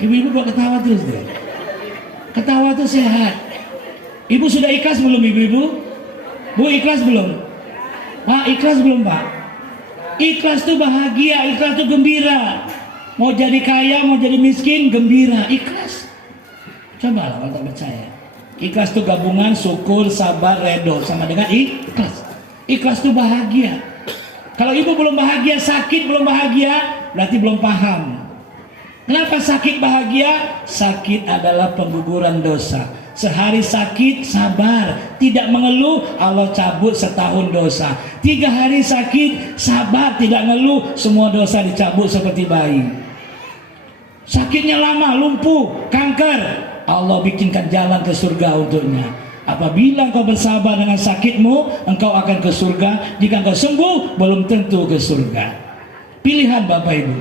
Ibu-ibu kok ketawa terus deh? Ketawa tuh sehat. Ibu sudah ikhlas belum ibu-ibu? Bu ikhlas belum? Pak ikhlas belum Pak? Ikhlas tuh bahagia, ikhlas tuh gembira. Mau jadi kaya, mau jadi miskin, gembira, ikhlas. Coba lah kalau tak percaya. Ikhlas tuh gabungan syukur, sabar, redo sama dengan ikhlas. Ikhlas tuh bahagia. Kalau ibu belum bahagia, sakit belum bahagia, berarti belum paham. Kenapa sakit bahagia? Sakit adalah pengguguran dosa. Sehari sakit, sabar, tidak mengeluh, Allah cabut setahun dosa. 3 hari sakit, sabar, tidak ngeluh, semua dosa dicabut seperti bayi. Sakitnya lama, lumpuh, kanker, Allah bikinkan jalan ke surga untuknya. Apabila engkau bersabar dengan sakitmu, engkau akan ke surga. Jika engkau sembuh, belum tentu ke surga. Pilihan Bapak Ibu.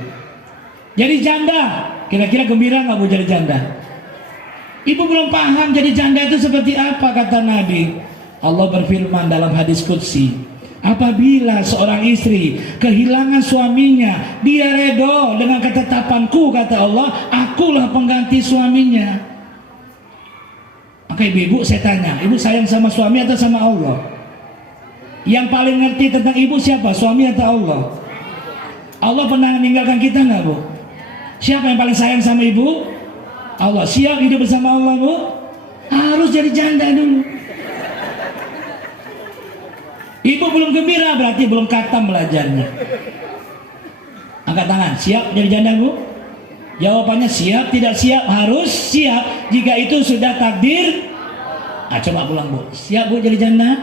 Jadi janda, kira-kira gembira nggak mau jadi janda? Ibu belum paham jadi janda itu seperti apa, kata Nabi. Allah berfirman dalam hadis qudsi, apabila seorang istri kehilangan suaminya, dia redo dengan ketetapanku, kata Allah, akulah pengganti suaminya. Maka ibu-ibu saya tanya, ibu sayang sama suami atau sama Allah? Yang paling ngerti tentang ibu siapa? Suami atau Allah? Allah pernah meninggalkan kita nggak Bu? Siapa yang paling sayang sama ibu? Allah. Siap hidup bersama Allah Bu? Harus jadi janda dulu. Ibu belum gembira berarti belum khatam belajarnya. Angkat tangan, siap jadi janda Bu? Jawabannya siap, tidak siap, harus siap. Jika itu sudah takdir. Coba pulang Bu. Siap Bu jadi janda?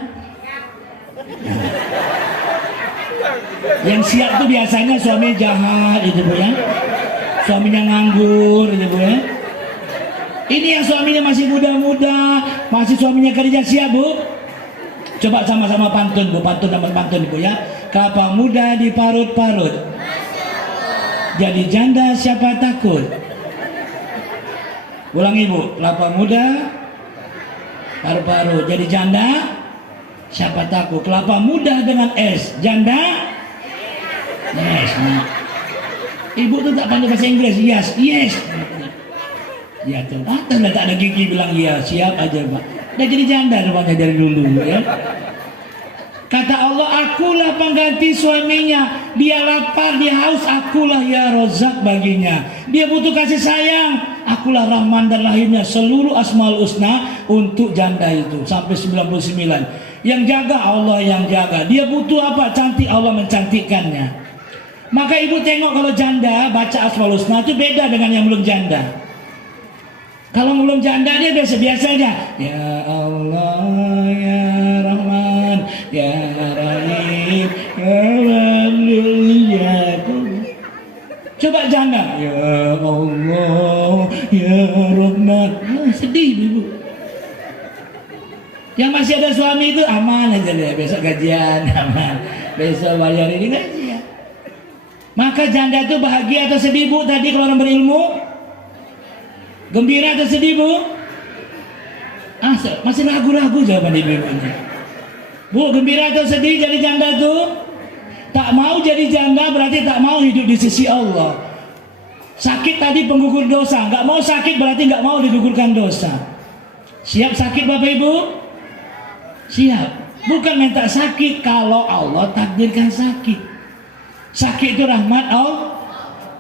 Yang siap tuh biasanya suami jahat itu Bu ya. Suaminya nganggur itu Bu ya. Ini yang suaminya masih muda-muda, masih suaminya kerja, siap Bu? Coba sama-sama pantun Bu, pantun sama pantun Bu ya. Kelapa muda diparut-parut, jadi janda siapa takut? Ulangi Bu, kelapa muda parut-parut, jadi janda siapa takut? Kelapa muda dengan es, janda yes. Nah. Ibu tuh tak pandai bahasa Inggris, yes, yes. Ya tuh, tak ada gigi bilang iya, siap aja Pak. Udah jadi janda rupanya dari dulu ya. Kata Allah, akulah pengganti suaminya. Dia lapar, dia haus, akulah ya Rozak baginya. Dia butuh kasih sayang, akulah Rahman dan Rahimnya. Seluruh Asmaul Husna untuk janda itu sampai 99. Yang jaga Allah yang jaga. Dia butuh apa? Cantik, Allah mencantikkannya. Maka ibu tengok kalau janda baca Asmaul Husna itu beda dengan yang belum janda. Kalau belum janda dia biasa-biasa aja. Ya Allah ya Rahman ya Rahim ya Alhamdulillah. Coba janda. Ya Allah ya Rahman. Sedih ibu. Yang masih ada suami itu aman aja deh. Besok gajian aman. Besok bayar ini gajian. Maka janda itu bahagia atau sedih Bu tadi kalau orang berilmu? Gembira atau sedih Bu? Masih ragu-ragu jawaban ibu-ibu ini. Bu, gembira atau sedih jadi janda tuh? Tak mau jadi janda berarti tak mau hidup di sisi Allah. Sakit tadi penggugur dosa, nggak mau sakit berarti nggak mau digugurkan dosa. Siap sakit Bapak Ibu? Siap. Bukan minta sakit kalau Allah takdirkan sakit. Sakit itu rahmat Allah.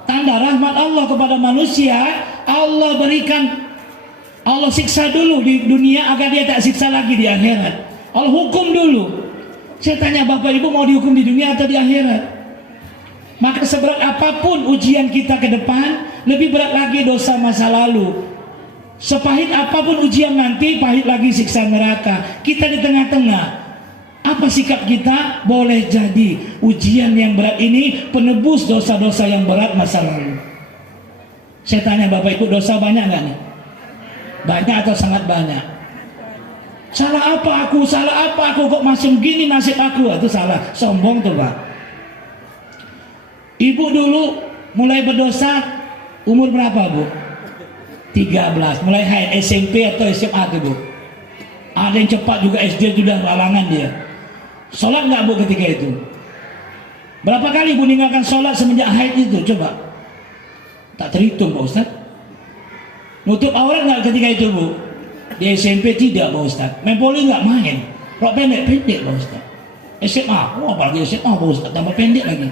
Tanda rahmat Allah kepada manusia, Allah berikan, Allah siksa dulu di dunia agar dia tak siksa lagi di akhirat. Allah hukum dulu. Saya tanya Bapak Ibu mau dihukum di dunia atau di akhirat? Maka seberat apapun ujian kita ke depan, lebih berat lagi dosa masa lalu. Sepahit apapun ujian nanti, pahit lagi siksa neraka. Kita di tengah-tengah. Apa sikap kita? Boleh jadi ujian yang berat ini penebus dosa-dosa yang berat masa lalu. Saya tanya Bapak Ibu, dosa banyak nggak nih? Banyak atau sangat banyak? Salah apa aku? Salah apa aku kok masih begini nasib aku? Itu salah, sombong tuh Pak. Ibu dulu mulai berdosa umur berapa Bu? 13, mulai haid SMP atau SMA tuh Bu? Ada yang cepat juga SD sudah halangan dia. Sholat nggak Bu ketika itu? Berapa kali Bu meninggalkan sholat semenjak haid itu? Coba. Tak terhitung Pak Ustaz. Nutup aurat nggak ketika itu Bu? Di SMP tidak Pak Ustaz. Main poli nggak main. Rok pendek-pendek Pak Ustaz. SMA, apalagi SMA Pak Ustaz, tambah pendek lagi.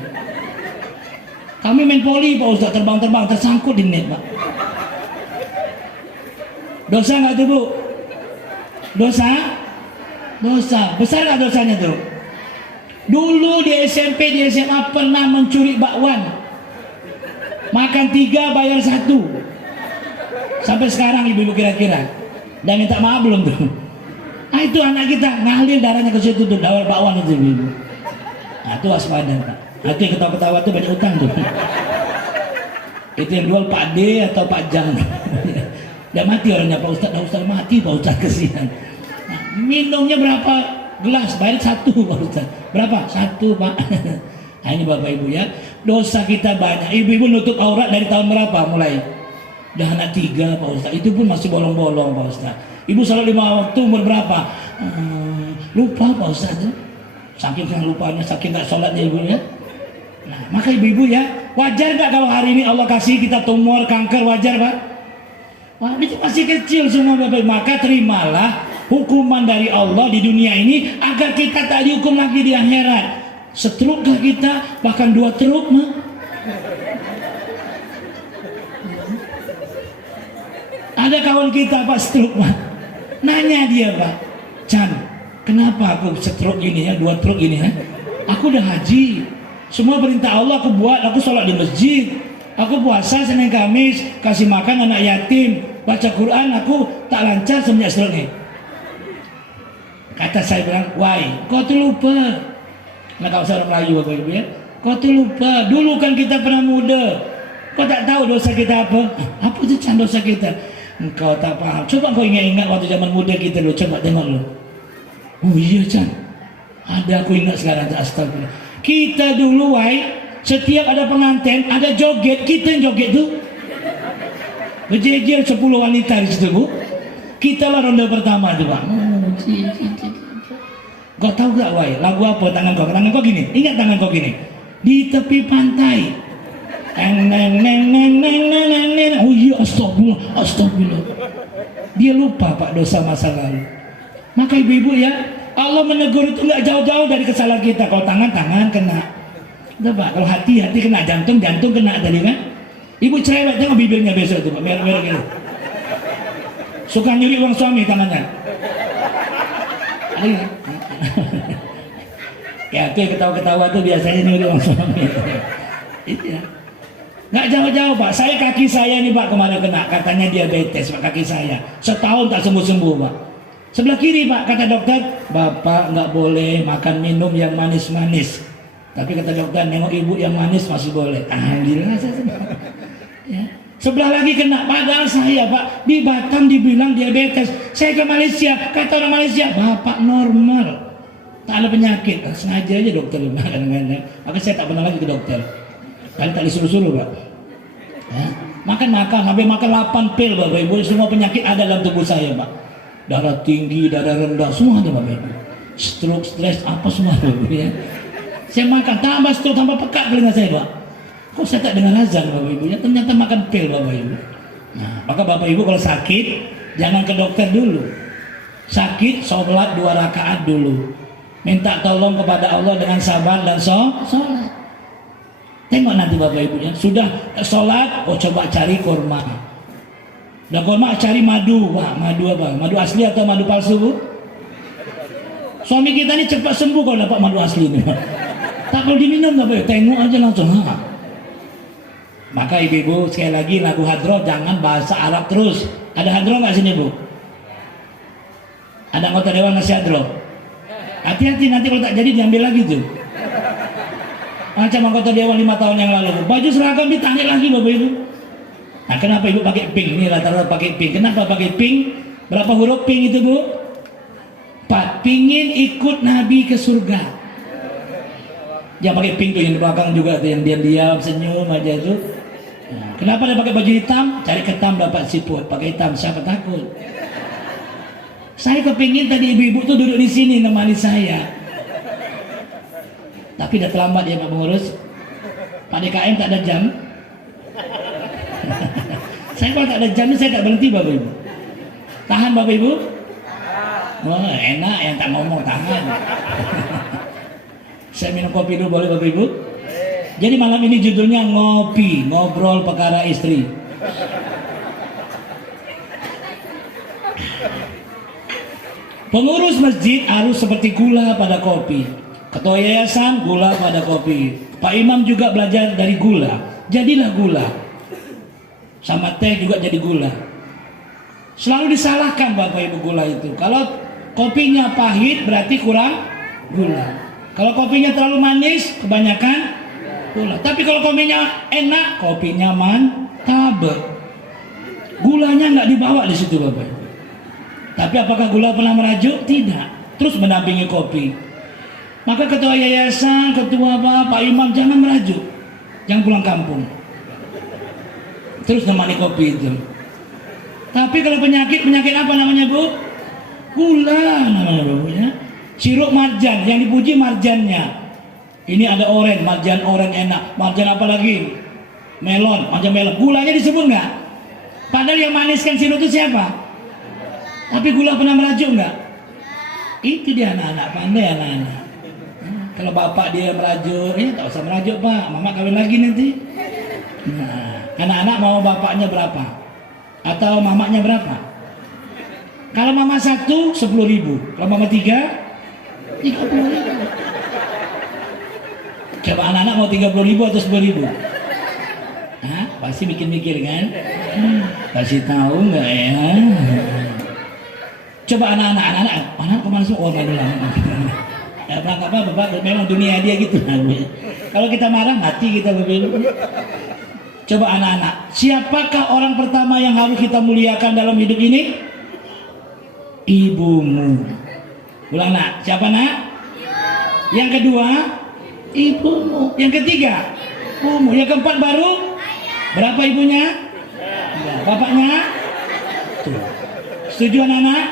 Kami main poli Pak Ustaz, terbang-terbang, tersangkut di net Pak. Dosa nggak tuh Bu? Dosa? Dosa. Besar nggak dosanya tuh? Dulu di SMP, di SMA pernah mencuri bakwan. Makan 3, bayar 1. Sampai sekarang ibu-ibu kira-kira. Dan minta maaf belum tuh? Nah itu anak kita ngalir darahnya ke situ tuh, dawar bakwan itu ibu. Nah itu waspada Pak. Nah, itu yang ketawa-ketawa tuh banyak utang tuh. Itu yang jual Pak D atau Pak Jang. Dia mati orangnya Pak Ustaz, Ustaz mati Pak Ustaz, kesian. Nah, minumnya berapa gelas? Bayar 1 Pak Ustaz. Berapa? 1 Pak. Nah ini Bapak Ibu ya, dosa kita banyak. Ibu-ibu nutup aurat dari tahun berapa mulai? Udah anak 3 Pak Ustaz, itu pun masih bolong-bolong Pak Ustaz. Ibu salat 5 waktu umur berapa? Lupa Pak Ustaz. Saking lupanya, saking gak sholatnya ibu ya. Nah maka ibu-ibu ya, wajar gak kalau hari ini Allah kasih kita tumor, kanker, wajar Pak? Wah, itu masih kecil semua Bapak. Maka terimalah hukuman dari Allah di dunia ini agar kita tak dihukum lagi di akhirat. Setrukah kita? Bahkan 2 truk mah. Ada kawan kita Pak stroke Pak. Nanya dia Pak, Chan, kenapa aku stroke gini ya, 2 truk gini ya? Aku udah haji, semua perintah Allah aku buat, aku sholat di masjid, aku puasa Senin Kamis, kasih makan anak yatim, baca Quran, aku tak lancar semenjak stroke nih. Kata saya bilang, why? Kau tuh lupa. Nah kalau seorang Melayu Bapak Ibu ya, kau tuh lupa. Dulu kan kita pernah muda. Kau tak tahu dosa kita apa? Apa itu Chan dosa kita? Engkau tak paham. Coba kau ingat-ingat waktu zaman muda kita lo, coba tengok lo. Oh iya Chan, ada aku ingat sekarang. Astagfirullah. Kita dulu setiap ada pengantin, ada joget, kita yang joget tuh. Berjejer 10 wanita di situ Bu. Kita lah ronde pertama tuh Pak. Kau tahu gak lagu apa tangan kau? Tangan kau gini. Ingat tangan kau gini. Di tepi pantai. Oh iya, astagfirullah, astagfirullah. Dia lupa Pak dosa masa lalu. Maka ibu-ibu ya, Allah menegur itu nggak jauh-jauh dari kesalahan kita. Kalau tangan kena. Udah Pak, kalau hati kena, jantung kena tadi kan. Ibu cerewet tengok bibirnya besok tuh Pak, merah-merah gitu. Suka nyuri uang suami tangannya. Ya itu ketawa-ketawa tuh biasanya nyuri uang suami. Iya. Nggak jauh-jauh Pak, kaki saya nih Pak kemarin kena, katanya diabetes Pak, kaki saya setahun tak sembuh-sembuh Pak. Sebelah kiri Pak, kata dokter, Bapak nggak boleh makan minum yang manis-manis. Tapi kata dokter, nengok ibu yang manis masih boleh. Alhamdulillah saya senang. Ya. Sebelah lagi kena, padahal saya Pak di Batam dibilang diabetes. Saya ke Malaysia, kata orang Malaysia, Bapak normal, tak ada penyakit. Sengaja aja dokter kadang-kadang. Maka saya tak pernah lagi ke dokter. Kali tak disuruh-suruh Pak. Ya. Makan, habis makan 8 pil Bapak Ibu, semua penyakit ada dalam tubuh saya Pak. Darah tinggi, darah rendah, semua ada Bapak Ibu. Stroke, stres, apa semua Bapak Ibu ya. Saya makan, tambah stroke, tambah pekat telinga saya Pak. Kok saya tak dengar azan Bapak Ibu ya, ternyata makan pil Bapak Ibu. Nah, maka Bapak Ibu kalau sakit, jangan ke dokter dulu. Sakit, sholat 2 rakaat dulu. Minta tolong kepada Allah dengan sabar dan sholat. Tengok nanti Bapak Ibunya, sudah sholat, coba cari kurma. Dan kurma cari madu Pak, madu apa? Madu asli atau madu palsu Bu? Suami kita ini cepat sembuh kalau dapat madu asli ini Pak. Tak perlu diminum Bapak Ibu, tengok aja langsung. Maka ibu-ibu sekali lagi lagu hadroh jangan bahasa Arab terus. Ada hadroh nggak sini Bu? Ada anggota dewan ngasih hadroh? Hati-hati nanti kalau tak jadi diambil lagi tuh. Macam anggota dewan 5 tahun yang lalu, baju seragam ditanya lagi Bapak Ibu. Nah kenapa Ibu pakai pink? Ini rata-rata pakai pink. Kenapa pakai pink? Berapa huruf pink itu Bu? 4. Pingin ikut Nabi ke surga. Jangan pakai pink tuh yang di belakang juga tuh, yang diam-diam senyum aja tuh. Nah, kenapa dia pakai baju hitam? Cari ketam dapat siput. Pakai hitam siapa takut? Saya kepingin tadi ibu-ibu tuh duduk di sini nemani saya. Tapi udah terlambat ya Pak Pengurus. Pak DKM tak ada jam. Saya kalau tak ada jam saya tak berhenti Bapak Ibu. Tahan Bapak Ibu? Oh, enak yang tak ngomong tahan. Saya minum kopi dulu boleh Bapak Ibu? Jadi malam ini judulnya ngopi, ngobrol perkara istri. Pengurus masjid harus seperti gula pada kopi. Ketua yayasan gula pada kopi. Pak Imam juga belajar dari gula. Jadilah gula. Sama teh juga jadi gula. Selalu disalahkan Bapak Ibu gula itu. Kalau kopinya pahit berarti kurang gula. Kalau kopinya terlalu manis kebanyakan gula. Tapi kalau kopinya enak, kopinya mantap. Gulanya nggak dibawa di situ Bapak. Tapi apakah gula pernah merajuk? Tidak. Terus mendampingi kopi. Maka ketua yayasan, ketua Pak Imam jangan merajuk, jangan pulang kampung. Terus nemani kopi itu. Tapi kalau penyakit apa namanya Bu? Gula namanya Bu ya. Sirup marjan, yang dipuji marjannya. Ini ada oren, marjan oren enak. Marjan apa lagi? Melon, marjan melon. Gulanya disebut nggak? Padahal yang maniskan sirup itu siapa? Tapi gula pernah merajuk nggak? Itu dia anak-anak pandai anak-anak. Kalau bapak dia merajuk, tak usah merajuk Pak, mama kawin lagi nanti. Nah, anak-anak mau bapaknya berapa? Atau mamanya berapa? Kalau mama 1, 10.000. Kalau mama 3, 30.000. Coba anak-anak mau 30.000 atau 10.000? Hah? Pasti mikir-mikir kan? Kasih tahu nggak ya? Coba anak kemana semua? Oh, nggak bilang. Ya, nggak apa-apa, memang dunia dia gitu. Kalau kita marah, mati kita berbeda. Coba anak-anak, siapakah orang pertama yang harus kita muliakan dalam hidup ini? Ibumu. Ulang nak, siapa nak? Yang kedua, ibumu. Yang ketiga, ibumu. Yang keempat baru? Berapa ibunya? Ya, bapaknya? Tuh. Setuju anak-anak?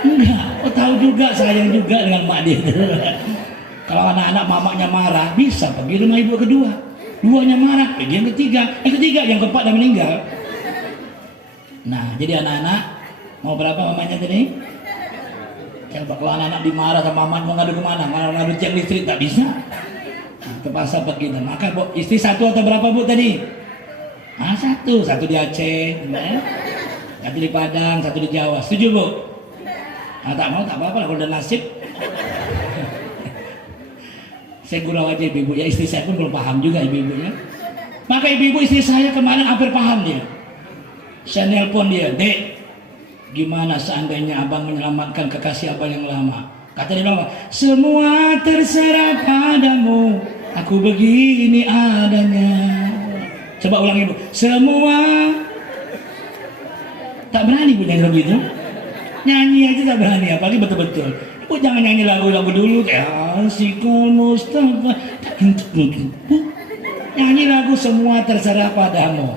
Enggak. Oh, tahu juga, sayang juga dengan mak dia. Kalau anak-anak mamanya marah, bisa pergi rumah ibu kedua. Duanya marah, pergi yang ketiga. Yang ketiga, yang keempat dah meninggal. Nah, jadi anak-anak mau berapa mamanya tadi? Coba kalau anak-anak dimarah sama mamanya mau ngadu kemana? Mau ngadu cek listrik tak bisa. Nah, terpaksa pergi. Maka Bu, istri 1 atau berapa Bu tadi? 1 di Aceh, satu di Padang, 1 di Jawa. Setuju Bu? Tak mau tak apa-apa kalau udah nasib. Saya gurau aja ibu-ibu ya, istri saya pun belum paham juga ibu-ibu ya. Maka ibu-ibu istri saya kemarin hampir paham dia. Saya nelpon dia, Dek, gimana seandainya abang menyelamatkan kekasih abang yang lama? Kata dia bilang, semua terserah padamu, aku begini adanya. Coba ulang ibu, semua. Tak berani Bu nyanyi begitu. Nyanyi aja tak berani, apalagi betul-betul. Ibu jangan nyanyi lagu-lagu dulu kayak Asikul Mustafa. Nyanyi lagu semua terserah padamu.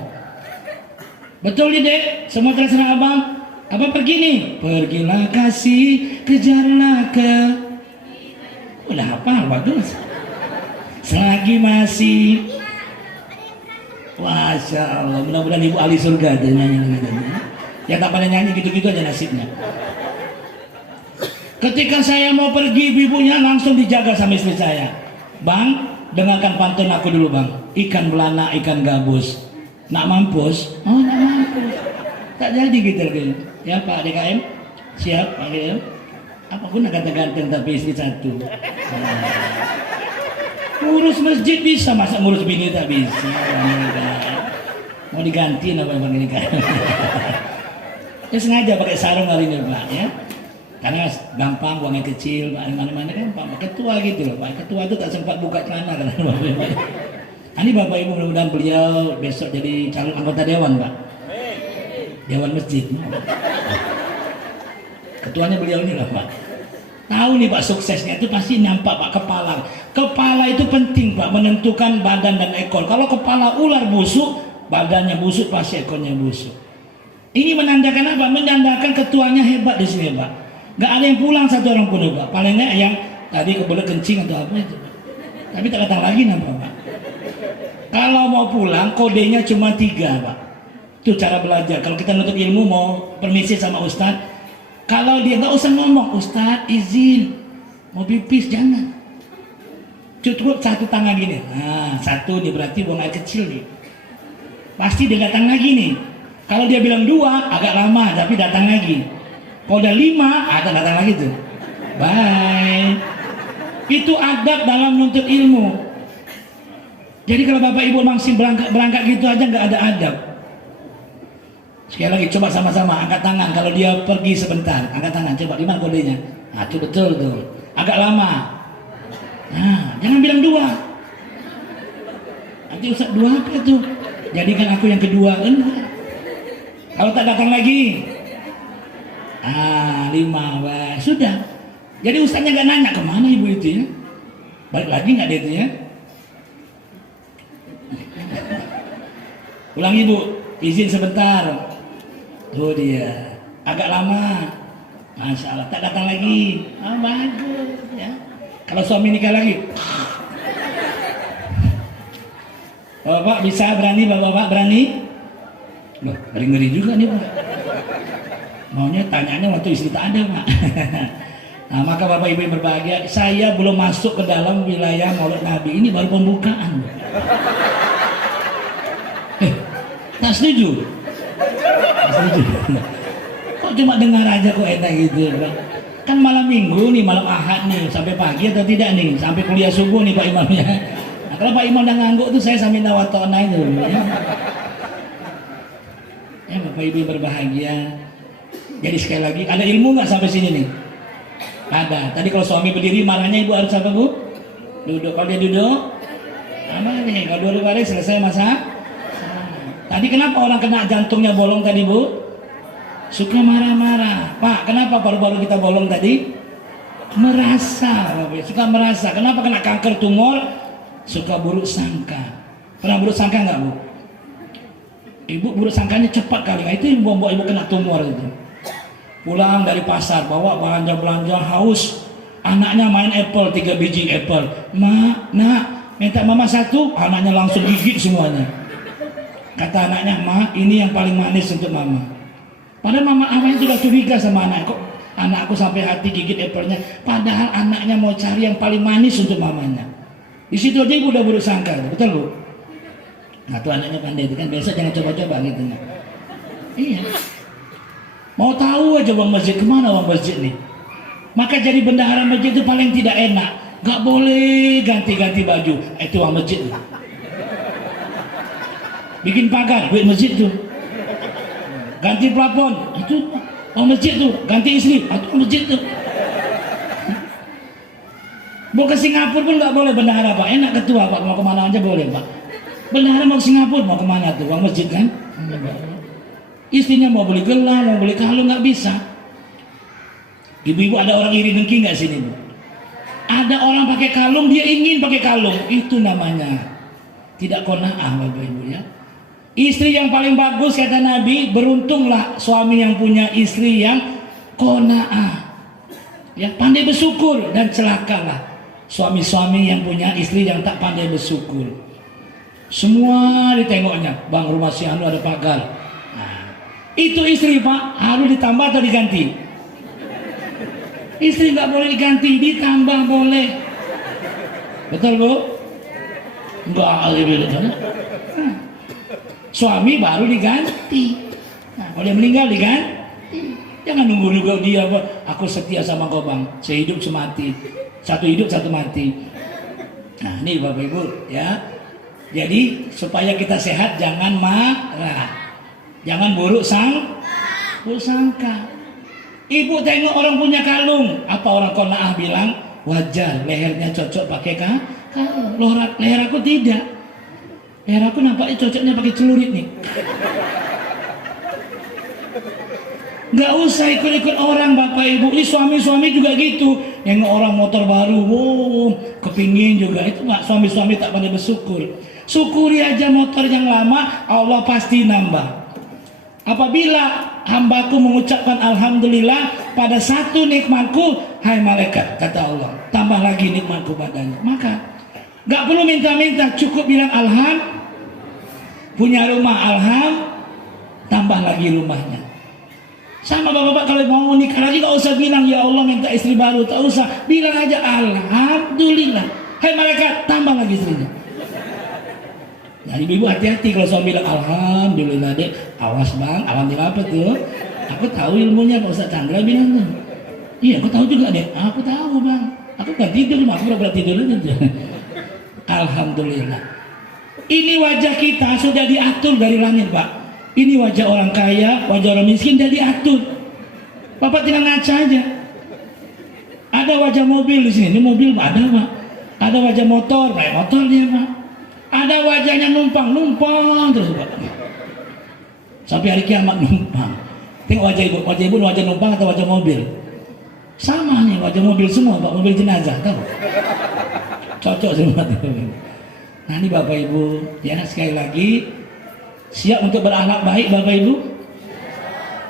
Betul nih Dek, semua terserah abang. Apa pergi nih? Pergilah kasih, kejarlah ke. Udah hafal bagus. Selagi masih. Masya Allah, mudah-mudahan ibu ahli surga tuh nyanyi. Yang tak pada nyanyi gitu-gitu aja nasibnya. Ketika saya mau pergi, ibunya langsung dijaga sama istri saya. Bang, dengarkan pantun aku dulu bang. Ikan belana, ikan gabus. Nak mampus? Oh, nak mampus. Tak jadi gitu lagi. Ya Pak DKM, siap Pak DKM. Apa guna ganteng-ganteng tapi istri 1. Ngurus masjid bisa, masa ngurus bini tak bisa. Mau diganti apa bang ini kan? Saya sengaja pakai sarung hari ini Pak ya. Karena gampang, buangnya kecil, mana-mana kan Pak Ketua gitu loh. Pak Ketua itu tak sempat buka celana kan Bapak Ibu. Ini Bapak Ibu mudah-mudahan beliau besok jadi calon anggota dewan Pak. Dewan masjid. Ketuanya beliau ini lah Pak. Tahu nih Pak suksesnya itu pasti nampak Pak kepala. Kepala itu penting Pak menentukan badan dan ekor. Kalau kepala ular busuk, badannya busuk pasti ekornya busuk. Ini menandakan apa? Menandakan ketuanya hebat di sini Pak. Gak ada yang pulang 1 orang pun Pak. Paling nggak yang tadi kebelet kencing atau apa itu. Tapi tak datang lagi nampak Pak. Kalau mau pulang kodenya cuma 3 Pak. Itu cara belajar. Kalau kita nuntut ilmu mau permisi sama ustadz, kalau dia nggak usah ngomong, ustadz izin mau pipis, jangan. Cukup satu tangan gini. Nah, satu nih berarti buang air kecil nih. Pasti dia datang lagi nih. Kalau dia bilang 2, agak lama tapi datang lagi. Kalau udah 5, akan datang lagi tuh. Bye. Itu adab dalam nuntut ilmu. Jadi kalau bapak ibu masih berangkat gitu aja nggak ada adab. Sekali lagi coba sama-sama angkat tangan. Kalau dia pergi sebentar, angkat tangan. Coba gimana kodenya? Nah, itu betul tuh. Agak lama. Nah, jangan bilang 2. Nanti Ustaz 2 apa tuh? Jadikan aku yang kedua. Enggak. Kalau tak datang lagi, 5, wah, sudah. Jadi ustaznya nggak nanya kemana ibu itu ya, balik lagi nggak dia itu ya. Ulang ibu, izin sebentar. Oh dia, agak lama, masya Allah, tak datang lagi. Bagus ya. Kalau suami nikah lagi, bapak bisa berani, bapak berani. Loh, ngeri-ngeri juga nih Pak. Maunya tanyanya waktu istri tak ada Pak. Nah, maka Bapak Ibu yang berbahagia, saya belum masuk ke dalam wilayah Maulid Nabi, ini baru pembukaan. Tak setuju? Tak setuju. Kok cuma dengar aja kok enak gitu Pak? Kan malam minggu nih, malam ahad nih, sampai pagi atau tidak nih, sampai kuliah subuh nih Pak Imamnya. Nah, kalau Pak Imam udah ngangguk tuh saya sambil nawatona itu ya. Ya Bapak Ibu yang berbahagia. Jadi sekali lagi, ada ilmu nggak sampai sini nih? Ada. Tadi kalau suami berdiri marahnya ibu harus apa Bu? Duduk. Kalau dia duduk, apa nih? Kalau dua balik selesai masa. Tadi kenapa orang kena jantungnya bolong tadi Bu? Suka marah-marah. Pak, kenapa paru-paru kita bolong tadi? Merasa, suka merasa. Kenapa kena kanker tumor? Suka buruk sangka. Pernah buruk sangka nggak Bu? Ibu buruk sangkanya cepat kali, itu yang membuat ibu kena tumor itu. Pulang dari pasar, bawa belanja haus, anaknya main apple, 3 biji apple. Nak, minta mama 1, anaknya langsung gigit semuanya. Kata anaknya, ma, ini yang paling manis untuk mama. Padahal mamanya sudah curiga sama anak, kok anakku sampai hati gigit apple-nya. Padahal anaknya mau cari yang paling manis untuk mamanya. Di situ aja ibu udah buruk sangka, betul Bu? Nah tuh anaknya pandai itu kan, biasa jangan coba-coba gitu. Iya. Mau tahu aja uang masjid kemana uang masjid nih. Maka jadi bendahara masjid itu paling tidak enak. Gak boleh ganti-ganti baju. Itu uang masjid tuh. Bikin pagar, duit masjid tuh. Ganti plafon, itu uang masjid tuh. Ganti istri, itu uang masjid tuh. Mau ke Singapura pun gak boleh bendahara Pak. Enak ketua Pak, mau kemana aja boleh Pak. Bendahara mau ke Singapura, mau kemana tuh? Uang masjid kan? Istrinya mau beli gelang, mau beli kalung, nggak bisa. Ibu-ibu ada orang iri dengki nggak sini Bu? Ada orang pakai kalung, dia ingin pakai kalung. Itu namanya tidak qanaah Bapak Ibu ya. Istri yang paling bagus kata Nabi, beruntunglah suami yang punya istri yang qanaah. Ya, pandai bersyukur, dan celakalah suami-suami yang punya istri yang tak pandai bersyukur. Semua ditengoknya, bang rumah si Anu ada pagar. Nah, itu istri Pak, harus ditambah atau diganti? Istri nggak boleh diganti, ditambah boleh. Betul Bu? Enggak lebih betul. Suami baru diganti. Nah, kalau dia meninggal diganti. Jangan nunggu-nunggu dia, aku setia sama kau bang, sehidup semati. Satu hidup satu mati. Nah ini Bapak Ibu ya. Jadi supaya kita sehat jangan marah, jangan buruk sangka. Ibu tengok orang punya kalung, apa orang qanaah bilang wajar, lehernya cocok pakai kalung. Leher aku tidak. Leher aku nampaknya cocoknya pakai celurit nih. Nggak usah ikut-ikut orang Bapak Ibu. Ini suami-suami juga gitu. Yang orang motor baru, wow, kepingin juga. Itu nggak, suami-suami tak pandai bersyukur. Syukuri aja motor yang lama, Allah pasti nambah. Apabila hambaku mengucapkan alhamdulillah pada satu nikmatku, hai malaikat, kata Allah, tambah lagi nikmatku padanya. Maka nggak perlu minta-minta, cukup bilang alham. Punya rumah alham, tambah lagi rumahnya. Sama bapak-bapak kalau mau nikah lagi gak usah bilang ya Allah minta istri baru, tak usah, bilang aja alhamdulillah. Hai malaikat, tambah lagi istrinya. Jadi ibu hati-hati kalau suami bilang alhamdulillah dek, awas bang, alhamdulillah apa tuh? Aku tahu ilmunya Pak Ustaz Chandra bilang tuh. Iya, aku tahu juga dek. Aku tahu bang. Aku kan tidur, aku pura-pura tidur aja. Alhamdulillah. Ini wajah kita sudah diatur dari langit pak. Ini wajah orang kaya, wajah orang miskin sudah diatur. Bapak tinggal ngaca aja. Ada wajah mobil di sini, ini mobil ada pak. Ada wajah motor, naik motor dia pak. Ada wajahnya numpang terus pak. Sampai hari kiamat numpang. Tengok wajah ibu wajah numpang atau wajah mobil? Sama nih wajah mobil semua pak, mobil jenazah tahu? Cocok semua. Nah ini bapak ibu, ya sekali lagi siap untuk berakhlak baik bapak ibu.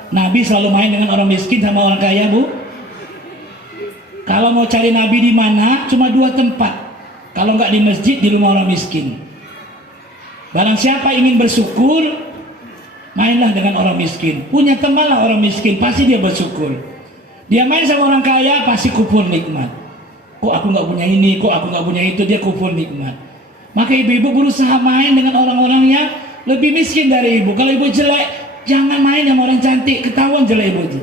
Nabi selalu main dengan orang miskin sama orang kaya bu. Kalau mau cari Nabi di mana, cuma 2 tempat. Kalau nggak di masjid, di rumah orang miskin. Barang siapa ingin bersyukur, mainlah dengan orang miskin. Punya temanlah orang miskin, pasti dia bersyukur. Dia main sama orang kaya, pasti kufur nikmat. Kok aku nggak punya ini, kok aku nggak punya itu, dia kufur nikmat. Maka ibu-ibu berusaha main dengan orang-orang yang lebih miskin dari ibu. Kalau ibu jelek, jangan main sama orang cantik, ketahuan jelek ibu itu.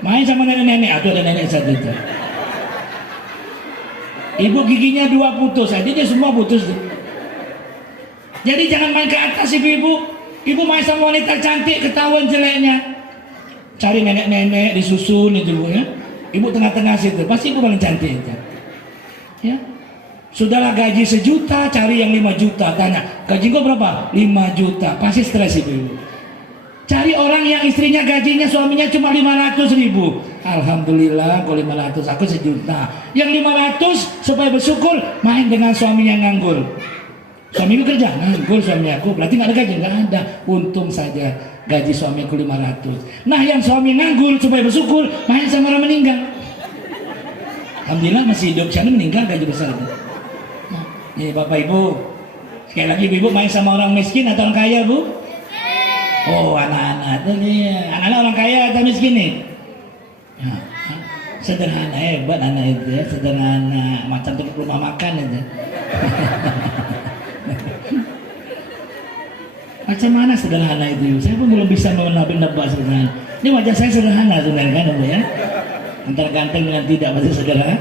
Main sama nenek-nenek, atau ada nenek satu itu. Ibu giginya 2 putus, aja dia semua putus. Jadi jangan main ke atas ibu-ibu. Ibu main sama wanita cantik, ketahuan jeleknya. Cari nenek-nenek disusun itu bu ya. Ibu tengah-tengah situ, pasti ibu paling cantik itu. Ya. Sudahlah gaji 1 juta, cari yang 5 juta. Tanya, gaji kau berapa? 5 juta. Pasti stres ibu. Cari orang yang istrinya gajinya suaminya cuma 500.000. Alhamdulillah, kau 500, aku 1 juta. Yang 500 supaya bersyukur main dengan suaminya nganggur. Suamiku kerja, nganggur suami aku. Berarti nggak ada gaji, nggak ada. Untung saja gaji suamiku 500. Nah yang suami nganggur supaya bersyukur main sama orang meninggal. Alhamdulillah masih hidup, siapa meninggal gaji besar. Nih bapak ibu, sekali lagi ibu main sama orang miskin atau orang kaya bu? Oh anak-anak tuh nih, anak-anak orang kaya atau miskin nih? Ya, sederhana hebat anak itu ya, sederhana macam untuk rumah makan aja. Macam mana sederhana itu? Saya pun belum bisa menebak sederhana. Ini wajah saya sederhana sebenarnya kan ya? Antara ganteng dengan tidak pasti sederhana.